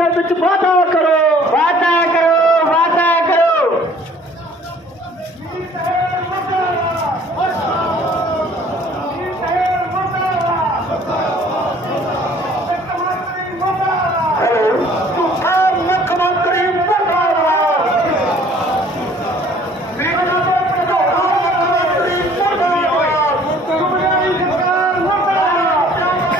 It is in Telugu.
చేపించి పోతా ఒక్కరు